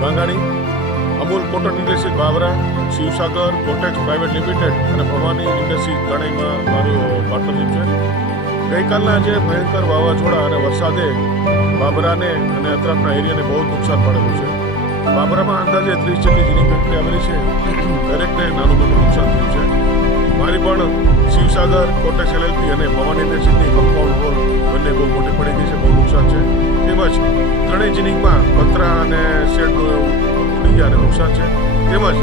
Gangani, Amul cotton industries Babra, Shivsagar cot x private limited અને Bhavani industries ત્રણેયમાં મારું partnership છે. ગઈકાલના જે ભયંકર વાવાઝોડા અને વરસાદે બાબરાને અને અત્રાપના એરિયાને બહુ નુકસાન પડેલું છે. બાબરામાં અંદાજે 30 જેટલી જીની ફેક્ટરી આવેલી છે. દરેકને નાનું મોટું નુકસાન થયું છે. મારી પણ શિવસાગર કોટેક્સ LLP અને ભવાની ઇન્ડસ્ટ્રીઝની કમ્પાઉન્ડ વોલ બંને બહુ મોટી પડી ગઈ છે, બહુ નુકસાન છે. તેમજ ત્રણેય જીનિંગમાં પતરા અને શેડ ઉડી ગયા અને નુકસાન છે. તેમજ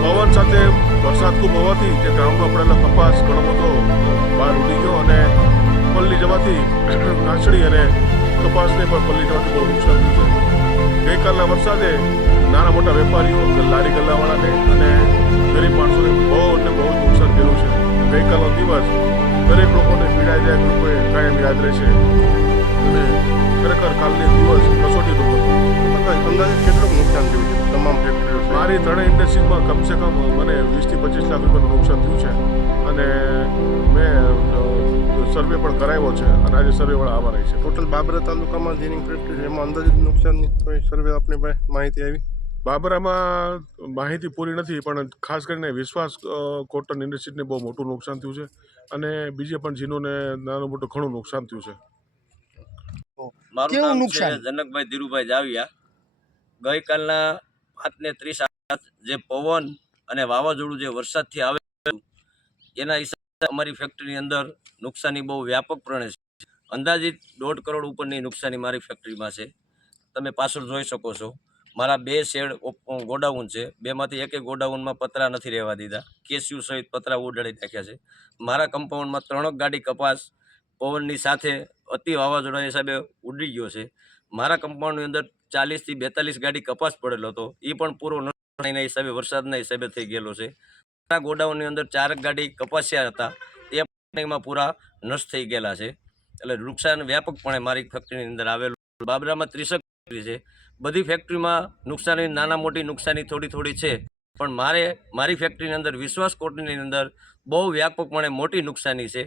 પવન સાથે વરસાદ ખૂબ હોવાથી જે ગ્રાઉન્ડમાં પડેલો કપાસ ઘણો બધો બહાર ઉડી ગયો અને પલ્લી જવાથી કાચડી અને કપાસને પણ પલ્લી જવાથી બહુ નુકસાન થયું છે. ગઈકાલના વરસાદે નાના મોટા વેપારીઓ, લારી ગલ્લાવાળાને અને ગરીબ માણસોને બહુ નુકસાન કર્યું છે. ગઈકાલનો દિવસ દરેક લોકોને પીડાઈ જાય, લોકોએ કાયમ યાદ રહેશે અને ખરેખર કાલનો દિવસ કસોટીનો હતો. અંદાજે કેટલું નુકસાન થયું છે તમામ ફેક્ટરીઓ? મારી ત્રણેય ઇન્ડસ્ટ્રીઝમાં કમસે કમ મને 20 થી 25 લાખ રૂપિયાનું નુકસાન થયું છે અને મેં સર્વે પણ કરાવ્યો છે અને આજે સર્વેવાળા આવવા રહી છે. ટોટલ બાબરા તાલુકામાં જીનિંગ ફેક્ટરી છે, એમાં અંદાજિત નુકસાનની કોઈ સર્વે આપણી પાસે માહિતી આવી? બાબરામાં માહિતી પૂરી નથી, પણ ખાસ કરીને વિશ્વાસ કોટન ઇન્ડસ્ટ્રીઝને બહુ મોટું નુકસાન થયું છે અને બીજે પણ જીનોને નાનું મોટું ઘણું નુકસાન થયું છે. મારું નામ છે જનકભાઈ ધીરુભાઈ જાવિયા. ગઈકાલના 5:30 જે પવન અને વાવાઝોડું જે વરસાદથી આવે એના હિસાબે અમારી ફેક્ટરીની અંદર નુકસાની બહુ વ્યાપકપણે છે. અંદાજિત 1.5 કરોડ ઉપરની નુકસાની મારી ફેક્ટરીમાં છે. તમે પાછળ જોઈ શકો છો. મારા 2 શેડ ગોડાઉન છે. 2માંથી એક ગોડાઉનમાં પતરા નથી રહેવા દીધા, કેસ્યુ સહિત પતરા ઉડાડી નાખ્યા છે. મારા કમ્પાઉન્ડમાં 3 ગાડી કપાસ પવનની સાથે અતિ વાવાઝોડા હિસાબે ઉડી ગયો છે. મારા કમ્પાઉન્ડની અંદર 40 થી 42 ગાડી કપાસ પડેલો હતો, એ પણ પૂરો નષ્ટના હિસાબે વરસાદના હિસાબે થઈ ગયેલો છે. મારા ગોડાઉનની અંદર 4 ગાડી કપાસિયા હતા, એ પણ પૂરા નષ્ટ થઈ ગયેલા છે. એટલે નુકસાન વ્યાપકપણે મારી ફેક્ટરીની અંદર આવેલું. બાબરામાં 30 ફેક્ટરી છે. બધી ફેક્ટરીમાં નુકસાની નાના મોટી નુકસાની થોડી છે, પણ મારી ફેક્ટરીની અંદર વિશ્વાસ કોટની અંદર બહુ વ્યાપકપણે મોટી નુકસાની છે.